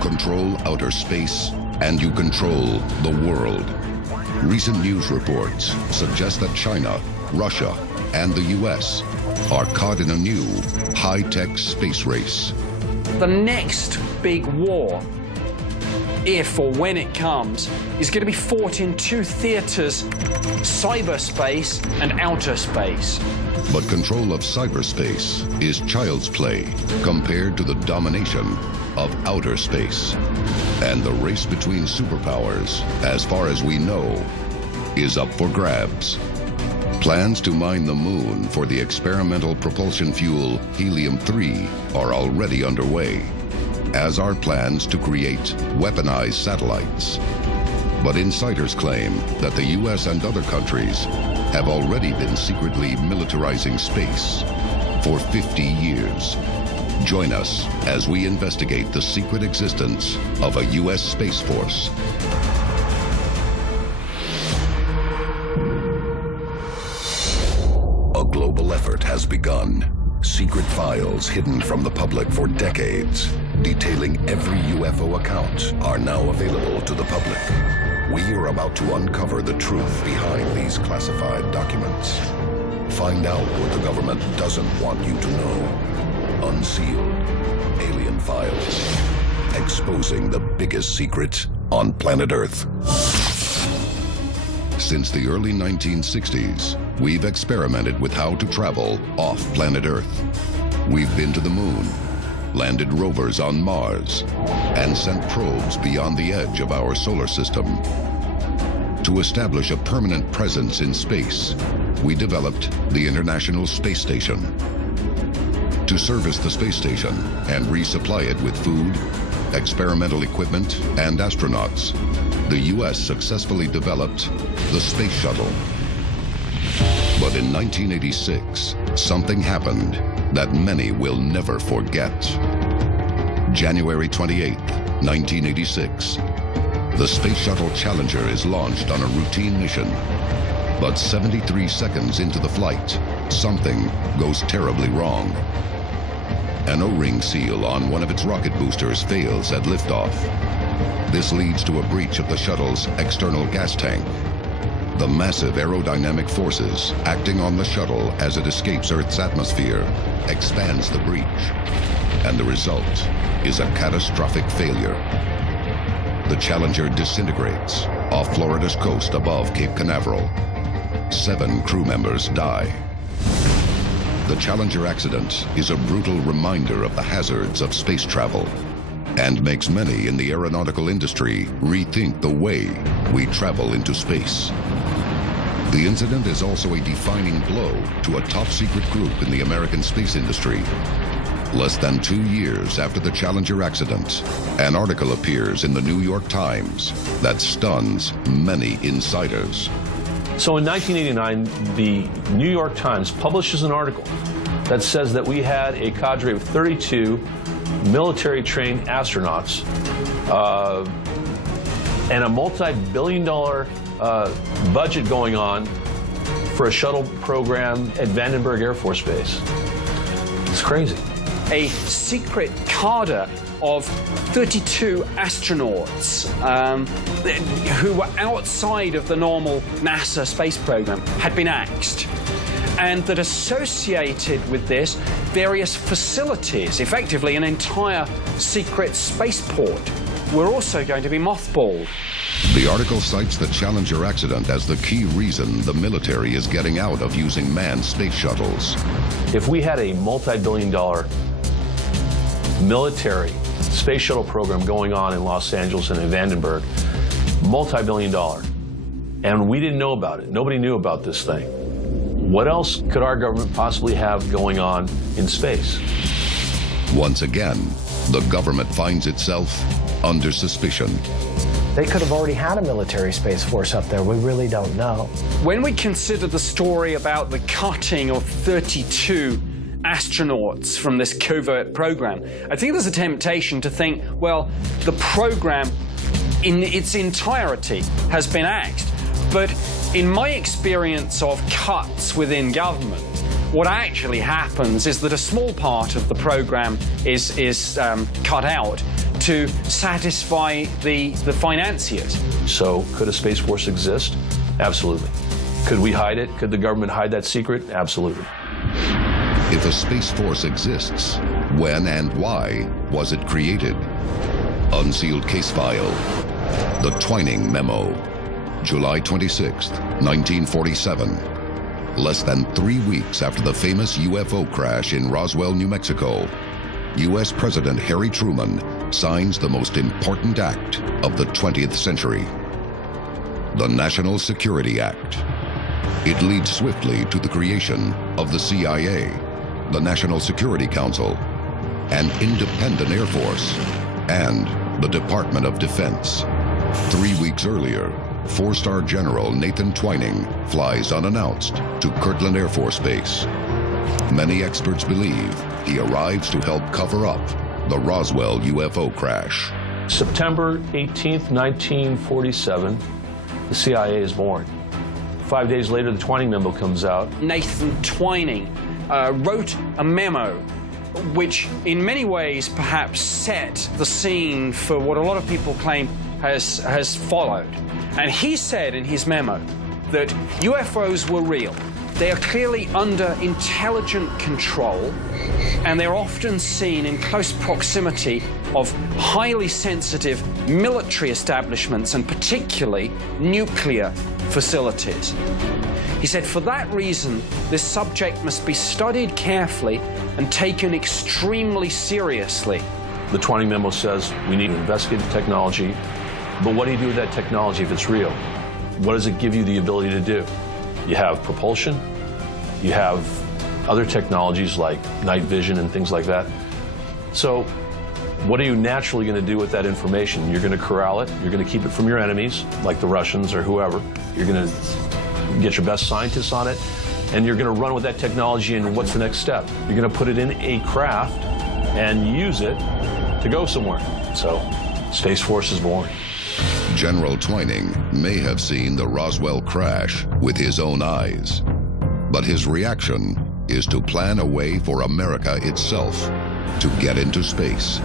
control outer space, and you control the world. Recent news reports suggest that China, Russia, and the US are caught in a new high-tech space race. The next big war, if or when it comes, is going to be fought in two theaters: cyberspace and outer space. But control of cyberspace is child's play compared to the domination of outer space. And the race between superpowers, as far as we know, is up for grabs. Plans to mine the moon for the experimental propulsion fuel helium-3 are already underway, as are plans to create weaponized satellites. But insiders claim that the US and other countries have already been secretly militarizing space for 50 years. Join us as we investigate the secret existence of a US Space Force. A global effort has begun. Secret files hidden from the public for decades, detailing every UFO account, are now available to the public. We are about to uncover the truth behind these classified documents. Find out what the government doesn't want you to know. Unsealed. Alien Files. Exposing the biggest secret on planet Earth. Since the early 1960s, we've experimented with how to travel off planet Earth. We've been to the moon, landed rovers on Mars, and sent probes beyond the edge of our solar system. To establish a permanent presence in space, we developed the International Space Station. To service the space station and resupply it with food, experimental equipment, and astronauts, the US successfully developed the Space Shuttle. But in 1986, something happened that many will never forget. January 28, 1986. The Space Shuttle Challenger is launched on a routine mission. But 73 seconds into the flight, something goes terribly wrong. An O-ring seal on one of its rocket boosters fails at liftoff. This leads to a breach of the shuttle's external gas tank. The massive aerodynamic forces acting on the shuttle as it escapes Earth's atmosphere expands the breach, and the result is a catastrophic failure. The Challenger disintegrates off Florida's coast above Cape Canaveral. 7 crew members die. The Challenger accident is a brutal reminder of the hazards of space travel and makes many in the aeronautical industry rethink the way we travel into space. The incident is also a defining blow to a top-secret group in the American space industry. Less than 2 years after the Challenger accident, an article appears in the New York Times that stuns many insiders. So in 1989, the New York Times publishes an article that says that we had a cadre of 32 military-trained astronauts and a multi-billion-dollar budget going on for a shuttle program at Vandenberg Air Force Base. It's crazy. A secret cadre of 32 astronauts who were outside of the normal NASA space program had been axed. And that associated with this, various facilities, effectively an entire secret spaceport, were also going to be mothballed. The article cites the Challenger accident as the key reason the military is getting out of using manned space shuttles. If we had a multi-billion-dollar military space shuttle program going on in Los Angeles and in Vandenberg, multi-billion-dollar, and we didn't know about it, nobody knew about this thing, what else could our government possibly have going on in space? Once again, the government finds itself under suspicion. They could have already had a military space force up there. We really don't know. When we consider the story about the cutting of 32 astronauts from this covert program, I think there's a temptation to think, well, the program in its entirety has been axed. But in my experience of cuts within government, what actually happens is that a small part of the program is cut out to satisfy the financiers. So could a Space Force exist? Absolutely. Could we hide it? Could the government hide that secret? Absolutely. If a Space Force exists, when and why was it created? Unsealed case file. The Twining Memo. July 26, 1947. Less than 3 weeks after the famous UFO crash in Roswell, New Mexico, U.S. President Harry Truman signs the most important act of the 20th century, the National Security Act. It leads swiftly to the creation of the CIA, the National Security Council, an independent Air Force, and the Department of Defense. 3 weeks earlier, four-star General Nathan Twining flies unannounced to Kirtland Air Force Base. Many experts believe he arrives to help cover up the Roswell UFO crash. September 18th, 1947, the CIA is born. 5 days later, the Twining Memo comes out. Nathan Twining wrote a memo which in many ways perhaps set the scene for what a lot of people claim has followed. And he said in his memo that UFOs were real. They are clearly under intelligent control, and they're often seen in close proximity of highly sensitive military establishments and particularly nuclear facilities. He said, for that reason, this subject must be studied carefully and taken extremely seriously. The Twining Memo says we need to investigate the technology, but what do you do with that technology if it's real? What does it give you the ability to do? You have propulsion, you have other technologies like night vision and things like that. So what are you naturally going to do with that information? You're going to corral it, you're going to keep it from your enemies, like the Russians or whoever. You're going to get your best scientists on it, and you're going to run with that technology, and what's the next step? You're going to put it in a craft and use it to go somewhere. So Space Force is born. General Twining may have seen the Roswell crash with his own eyes, but his reaction is to plan a way for America itself to get into space.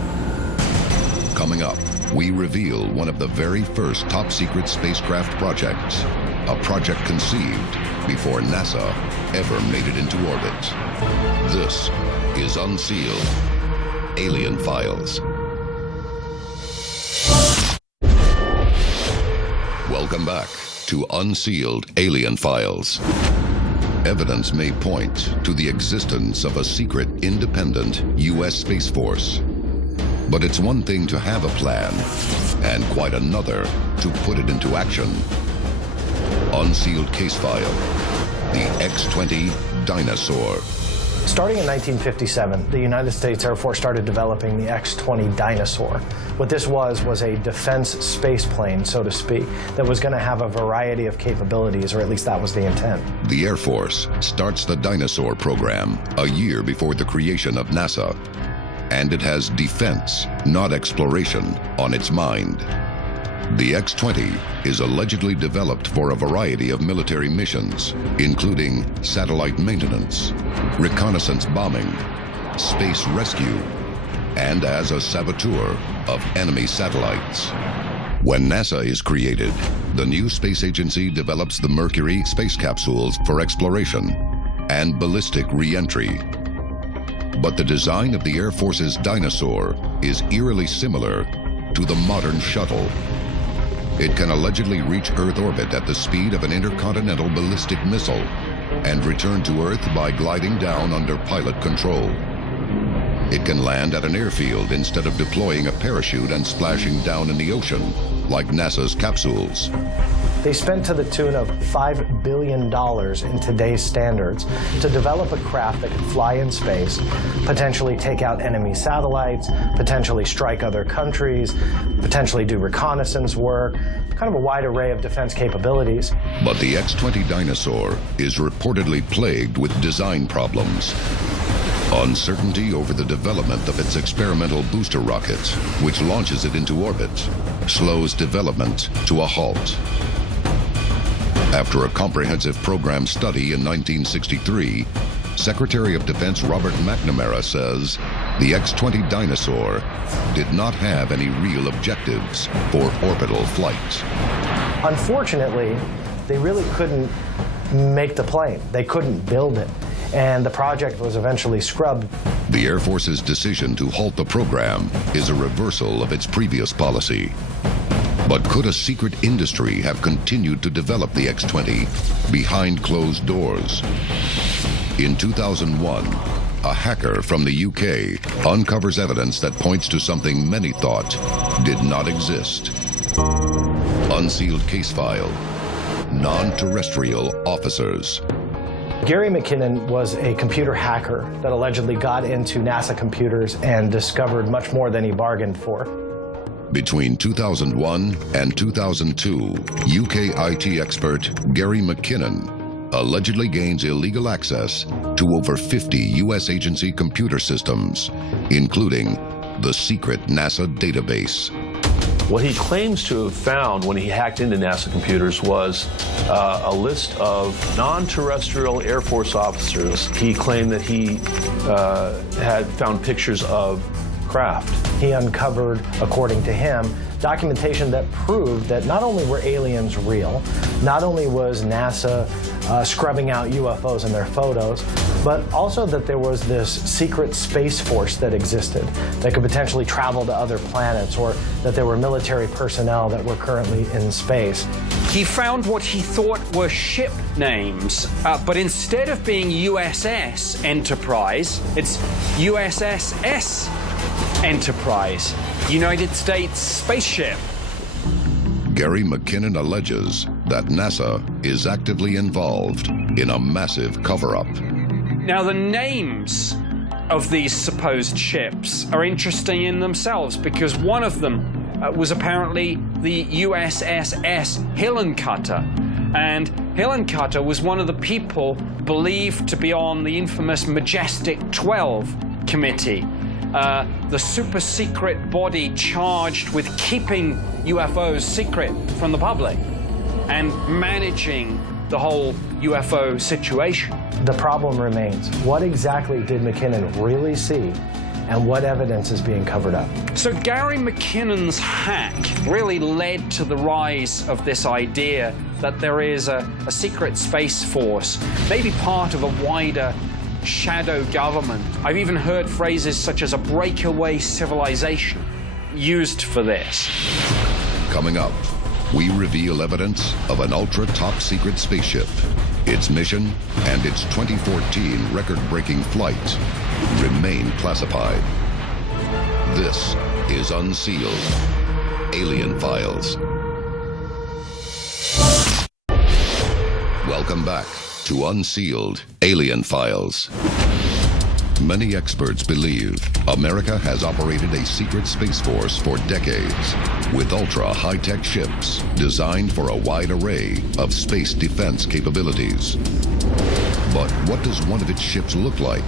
Coming up, we reveal one of the very first top-secret spacecraft projects, a project conceived before NASA ever made it into orbit. This is Unsealed, Alien Files. Welcome back to Unsealed Alien Files. Evidence may point to the existence of a secret, independent U.S. Space Force. But it's one thing to have a plan, and quite another to put it into action. Unsealed case file, the X-20 Dinosaur. Starting in 1957, the United States Air Force started developing the X-20 Dinosaur. What this was a defense space plane, so to speak, that was going to have a variety of capabilities, or at least that was the intent. The Air Force starts the Dinosaur program a year before the creation of NASA. And it has defense, not exploration, on its mind. The X-20 is allegedly developed for a variety of military missions, including satellite maintenance, reconnaissance bombing, space rescue, and as a saboteur of enemy satellites. When NASA is created, the new space agency develops the Mercury space capsules for exploration and ballistic re-entry. But the design of the Air Force's Dinosaur is eerily similar to the modern shuttle. It can allegedly reach Earth orbit at the speed of an intercontinental ballistic missile and return to Earth by gliding down under pilot control. It can land at an airfield instead of deploying a parachute and splashing down in the ocean, like NASA's capsules. They spent to the tune of $5 billion in today's standards to develop a craft that could fly in space, potentially take out enemy satellites, potentially strike other countries, potentially do reconnaissance work, kind of a wide array of defense capabilities. But the X-20 Dinosaur is reportedly plagued with design problems. Uncertainty over the development of its experimental booster rocket, which launches it into orbit, slows development to a halt. After a comprehensive program study in 1963, Secretary of Defense Robert McNamara says, The X-20 Dinosaur did not have any real objectives for orbital flight. Unfortunately, they really couldn't make the plane. They couldn't build it, and the project was eventually scrubbed. The Air Force's decision to halt the program is a reversal of its previous policy. But could a secret industry have continued to develop the X-20 behind closed doors? In 2001, a hacker from the UK uncovers evidence that points to something many thought did not exist. Unsealed case file. Non-terrestrial officers. Gary McKinnon was a computer hacker that allegedly got into NASA computers and discovered much more than he bargained for. Between 2001 and 2002, UK IT expert Gary McKinnon allegedly gains illegal access to over 50 U.S. agency computer systems, including the secret NASA database. What he claims to have found when he hacked into NASA computers was a list of non-terrestrial Air Force officers. He claimed that he had found pictures of craft. He uncovered, according to him, documentation that proved that not only were aliens real, not only was NASA scrubbing out UFOs in their photos, but also that there was this secret space force that existed that could potentially travel to other planets, or that there were military personnel that were currently in space. He found what he thought were ship names, but instead of being USS Enterprise, it's USS Enterprise, United States spaceship. Gary McKinnon alleges that NASA is actively involved in a massive cover-up. Now, the names of these supposed ships are interesting in themselves, because one of them was apparently the USS Hillencutter. And Hillencutter was one of the people believed to be on the infamous Majestic 12 committee, the super secret body charged with keeping UFOs secret from the public and managing the whole UFO situation. The problem remains, what exactly did McKinnon really see, and what evidence is being covered up? So Gary McKinnon's hack really led to the rise of this idea that there is a secret space force, maybe part of a wider shadow government. I've even heard phrases such as a breakaway civilization used for this. Coming up, we reveal evidence of an ultra-top secret spaceship, its mission, and its 2014 record-breaking flight remain classified. This is Unsealed, Alien Files. Welcome back to Unsealed, Alien Files. Many experts believe America has operated a secret space force for decades, with ultra-high-tech ships designed for a wide array of space defense capabilities. But what does one of its ships look like?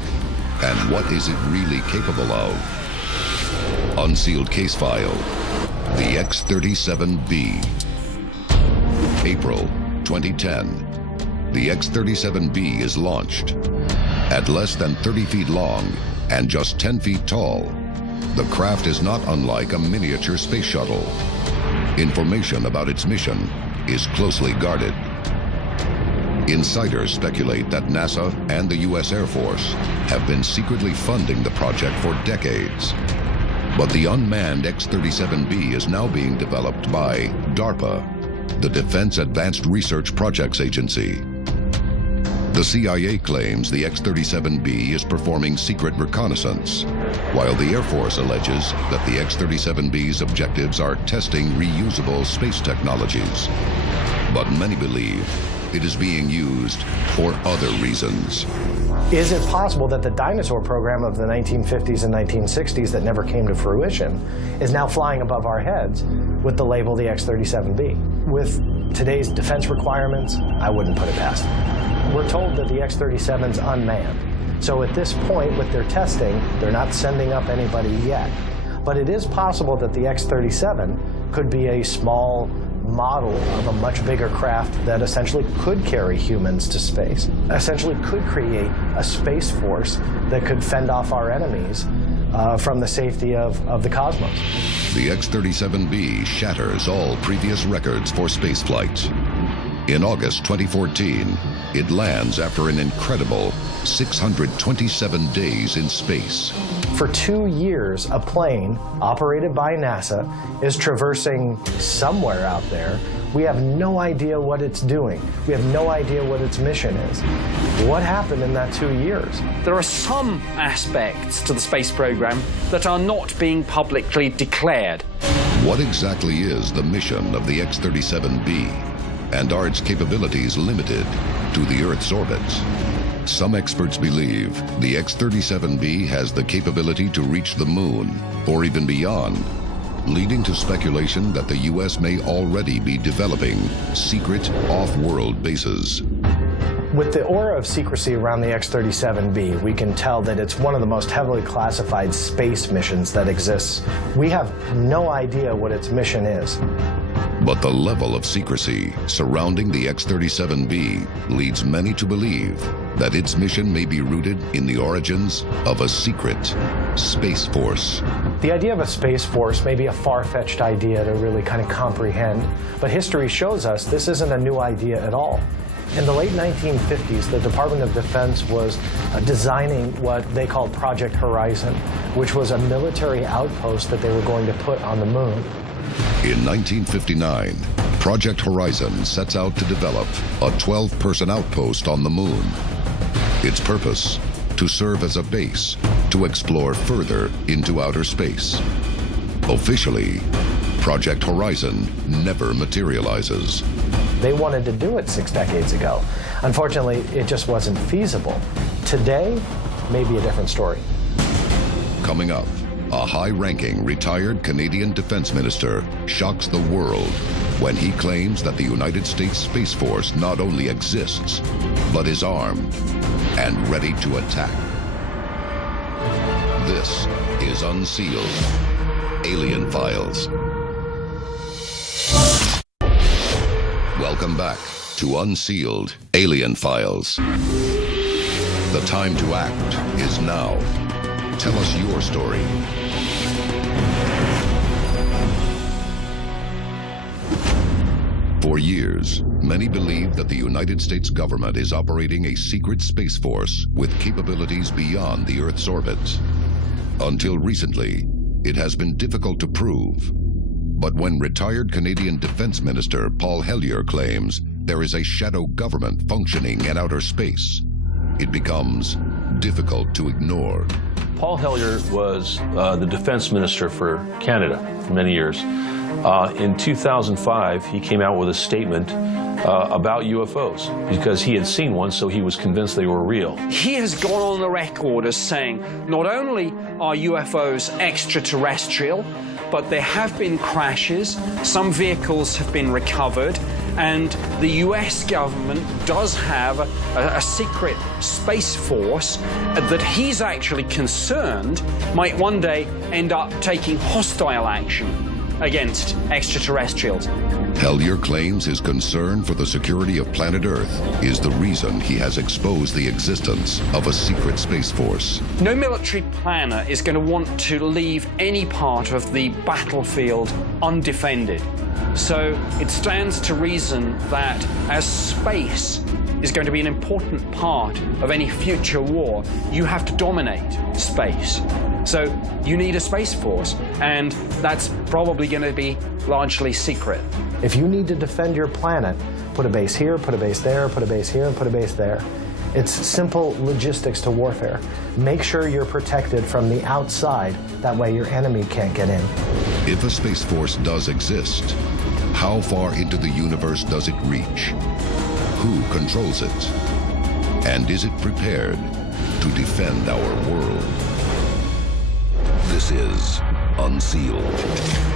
And what is it really capable of? Unsealed case file, the X-37B. April 2010. The X-37B is launched. At less than 30 feet long and just 10 feet tall, the craft is not unlike a miniature space shuttle. Information about its mission is closely guarded. Insiders speculate that NASA and the U.S. Air Force have been secretly funding the project for decades. But the unmanned X-37B is now being developed by DARPA, the Defense Advanced Research Projects Agency. The CIA claims the X-37B is performing secret reconnaissance, while the Air Force alleges that the X-37B's objectives are testing reusable space technologies. But many believe it is being used for other reasons. Is it possible that the dinosaur program of the 1950s and 1960s that never came to fruition is now flying above our heads with the label the X-37B? With today's defense requirements, I wouldn't put it past them. We're told that the X-37's unmanned. So at this point, with their testing, they're not sending up anybody yet. But it is possible that the X-37 could be a small model of a much bigger craft that essentially could carry humans to space, essentially could create a space force that could fend off our enemies from the safety of the cosmos. The X-37B shatters all previous records for spaceflight. In August 2014, it lands after an incredible 627 days in space. For 2 years, a plane operated by NASA is traversing somewhere out there. We have no idea what it's doing. We have no idea what its mission is. What happened in that 2 years? There are some aspects to the space program that are not being publicly declared. What exactly is the mission of the X-37B? And are its capabilities limited to the Earth's orbit? Some experts believe the X-37B has the capability to reach the moon or even beyond, leading to speculation that the U.S. may already be developing secret off-world bases. With the aura of secrecy around the X-37B, we can tell that it's one of the most heavily classified space missions that exists. We have no idea what its mission is. But the level of secrecy surrounding the X-37B leads many to believe that its mission may be rooted in the origins of a secret space force. The idea of a space force may be a far-fetched idea to really kind of comprehend, but history shows us this isn't a new idea at all. In the late 1950s, the Department of Defense was designing what they called Project Horizon, which was a military outpost that they were going to put on the moon. In 1959, Project Horizon sets out to develop a 12-person outpost on the moon. Its purpose, to serve as a base to explore further into outer space. Officially, Project Horizon never materializes. They wanted to do it 6 decades ago. Unfortunately, it just wasn't feasible. Today, may be a different story. Coming up, a high-ranking retired Canadian defense minister shocks the world when he claims that the United States Space Force not only exists, but is armed and ready to attack. This is Unsealed, Alien Files. Welcome back to Unsealed, Alien Files. The time to act is now. Tell us your story. For years, many believed that the United States government is operating a secret space force with capabilities beyond the Earth's orbit. Until recently, it has been difficult to prove. But when retired Canadian Defense Minister Paul Hellyer claims there is a shadow government functioning in outer space, it becomes difficult to ignore. Paul Hellyer was the defense minister for Canada for many years. In 2005, he came out with a statement about UFOs because he had seen one, so he was convinced they were real. He has gone on the record as saying not only are UFOs extraterrestrial, but there have been crashes, some vehicles have been recovered, and the US government does have a secret space force that he's actually concerned might one day end up taking hostile action against extraterrestrials. Hellyer claims his concern for the security of planet Earth is the reason he has exposed the existence of a secret space force. No military planner is going to want to leave any part of the battlefield undefended. So it stands to reason that as space is going to be an important part of any future war, you have to dominate space. So you need a space force, and that's probably going to be largely secret. If you need to defend your planet, put a base here, put a base there, put a base here, and put a base there. It's simple logistics to warfare. Make sure you're protected from the outside. That way your enemy can't get in. If a space force does exist, how far into the universe does it reach? Who controls it? And is it prepared to defend our world? This is Unsealed,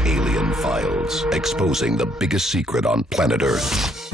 Alien Files, exposing the biggest secret on planet Earth.